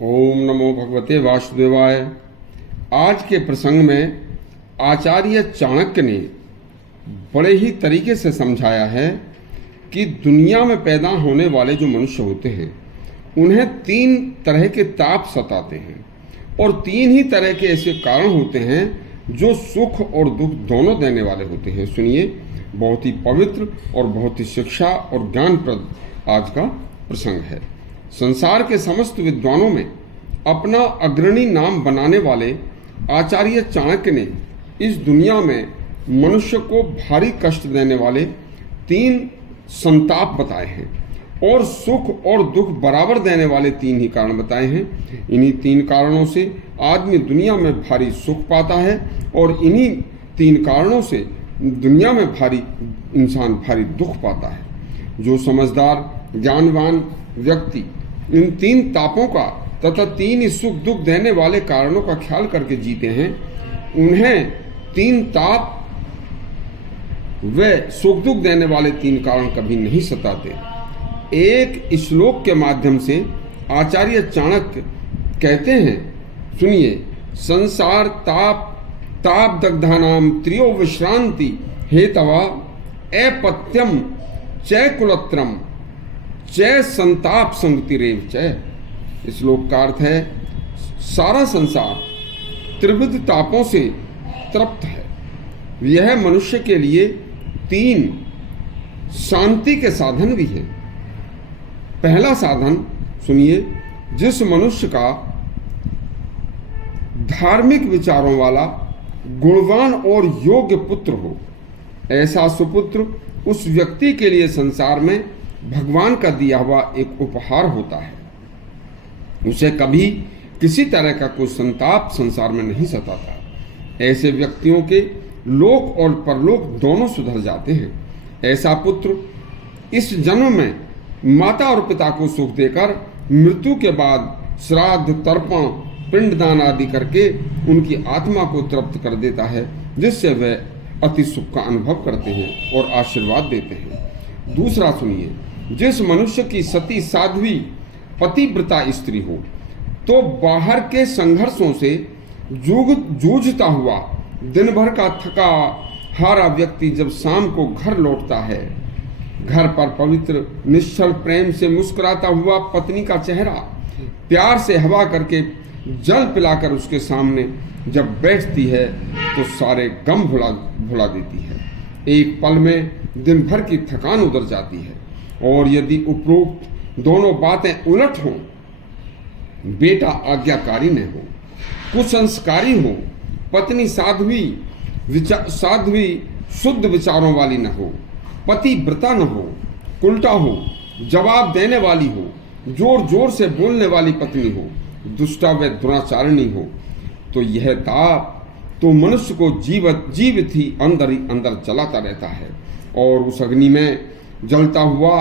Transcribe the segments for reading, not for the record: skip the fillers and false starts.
ओम नमो भगवते वासुदेवाय। आज के प्रसंग में आचार्य चाणक्य ने बड़े ही तरीके से समझाया है कि दुनिया में पैदा होने वाले जो मनुष्य होते हैं उन्हें तीन तरह के ताप सताते हैं और तीन ही तरह के ऐसे कारण होते हैं जो सुख और दुख दोनों देने वाले होते हैं। सुनिए, बहुत ही पवित्र और बहुत ही शिक्षा और ज्ञानप्रद आज का प्रसंग है। संसार के समस्त विद्वानों में अपना अग्रणी नाम बनाने वाले आचार्य चाणक्य ने इस दुनिया में मनुष्य को भारी कष्ट देने वाले तीन संताप बताए हैं और सुख और दुख बराबर देने वाले तीन ही कारण बताए हैं। इन्हीं तीन कारणों से आदमी दुनिया में भारी सुख पाता है और इन्हीं तीन कारणों से दुनिया में इंसान भारी दुख पाता है। जो समझदार ज्ञानवान व्यक्ति इन तीन तापों का तथा तीन ही सुख दुख देने वाले कारणों का ख्याल करके जीते हैं, उन्हें तीन ताप व सुख दुख देने वाले तीन कारण कभी नहीं सताते। एक श्लोक के माध्यम से आचार्य चाणक्य कहते हैं, सुनिए, संसार ताप दग्धानाम त्रियो विश्रांति हेतवा अपत्यम चै कुलत्रम चै संताप संगतिरेव चै। इस श्लोक का अर्थ है, सारा संसार त्रिविध तापों से तृप्त है। यह मनुष्य के लिए तीन शांति के साधन भी है। पहला साधन सुनिए, जिस मनुष्य का धार्मिक विचारों वाला गुणवान और योग्य पुत्र हो, ऐसा सुपुत्र उस व्यक्ति के लिए संसार में भगवान का दिया हुआ एक उपहार होता है। उसे कभी किसी तरह का कोई संताप संसार में नहीं सताता। ऐसे व्यक्तियों के लोक और परलोक दोनों सुधर जाते हैं। ऐसा पुत्र इस जन्म में माता और पिता को सुख देकर मृत्यु के बाद श्राद्ध तर्पण पिंडदान आदि करके उनकी आत्मा को तृप्त कर देता है, जिससे वे अति सुख का अनुभव करते हैं और आशीर्वाद देते हैं। दूसरा सुनिए, जिस मनुष्य की सती साध्वी पतिव्रता स्त्री हो तो बाहर के संघर्षों से जूझता हुआ दिन भर का थका हारा व्यक्ति जब शाम को घर लौटता है, घर पर पवित्र निश्चल प्रेम से मुस्कुराता हुआ पत्नी का चेहरा प्यार से हवा करके जल पिलाकर उसके सामने जब बैठती है तो सारे गम भुला देती है। एक पल में दिन भर की थकान उतर जाती है। और यदि उपरोक्त दोनों बातें उलट हों, बेटा आज्ञाकारी न हो, कुसंस्कारी हो, पत्नी साध्वी शुद्ध विचारों वाली न हो, पतिव्रता न हो, उल्टा हो, जवाब देने वाली हो, जोर जोर से बोलने वाली पत्नी हो, दुष्टा व दुराचारिणी हो, तो यह ताप तो मनुष्य को जीवित ही अंदर चलाता रहता है और उस अग्नि में जलता हुआ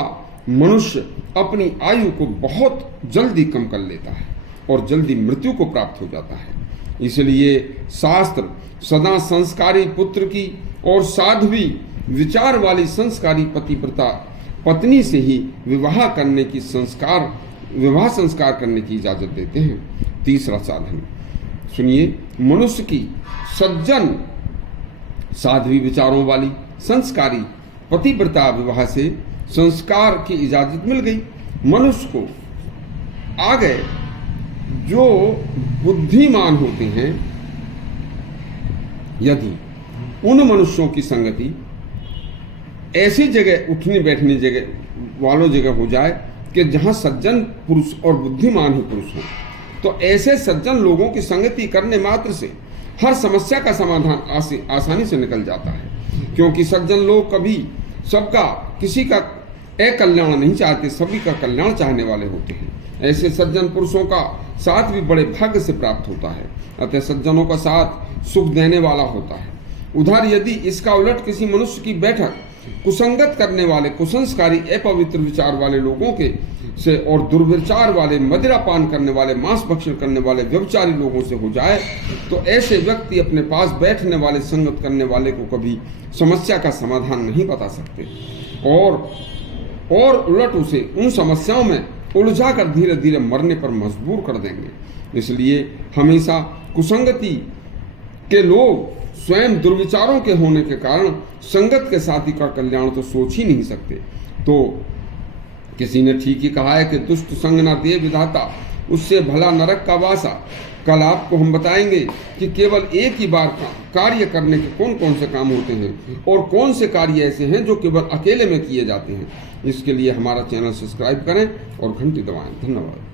मनुष्य अपनी आयु को बहुत जल्दी कम कर लेता है और जल्दी मृत्यु को प्राप्त हो जाता है। इसलिए शास्त्र सदा संस्कारी पुत्र की और साध्वी विचार वाली संस्कारी पतिव्रता पत्नी से ही विवाह संस्कार करने की इजाजत देते हैं। तीसरा साधन सुनिए, मनुष्य की सज्जन साध्वी विचारों वाली संस्कारी पतिव्रता विवाह से संस्कार की इजाजत मिल गई। मनुष्य को आगे जो बुद्धिमान होते हैं, यदि उन मनुष्यों की संगति ऐसी जगह उठने बैठने जगह हो जाए कि जहां सज्जन पुरुष और बुद्धिमान ही पुरुष हो, तो ऐसे सज्जन लोगों की संगति करने मात्र से हर समस्या का समाधान आसानी से निकल जाता है। क्योंकि सज्जन लोग कभी सबका किसी का कल्याण नहीं चाहते, सभी का कल्याण चाहने वाले होते हैं। ऐसे सज्जन पुरुषों का साथ भी बड़े भाग्य से प्राप्त होता है। अतः सज्जनों का साथ सुख देने वाला होता है। उधर यदि इसका उलट किसी मनुष्य की बैठक कुसंगत करने वाले कुसंस्कारी अपवित्र विचार वाले लोगों के से और दुर्विचार वाले मदिरा पान करने वाले मांस भक्षण करने वाले व्यभिचारी लोगों से हो जाए, तो ऐसे व्यक्ति अपने पास बैठने वाले संगत करने वाले को कभी समस्या का समाधान नहीं बता सकते और उलट उसे उन समस्याओं में उलझा कर धीरे धीरे मरने पर मजबूर कर देंगे। इसलिए हमेशा कुसंगति के लोग स्वयं दुर्विचारों के होने के कारण संगत के साथी का कल्याण तो सोच ही नहीं सकते। तो किसी ने ठीक ही कहा है कि दुष्ट संग ना दे विधाता, उससे भला नरक का वासा। कल आपको हम बताएंगे कि केवल एक ही बार कार्य करने के कौन कौन से काम होते हैं और कौन से कार्य ऐसे हैं जो केवल अकेले में किए जाते हैं। इसके लिए हमारा चैनल सब्सक्राइब करें और घंटी दबाएं। धन्यवाद।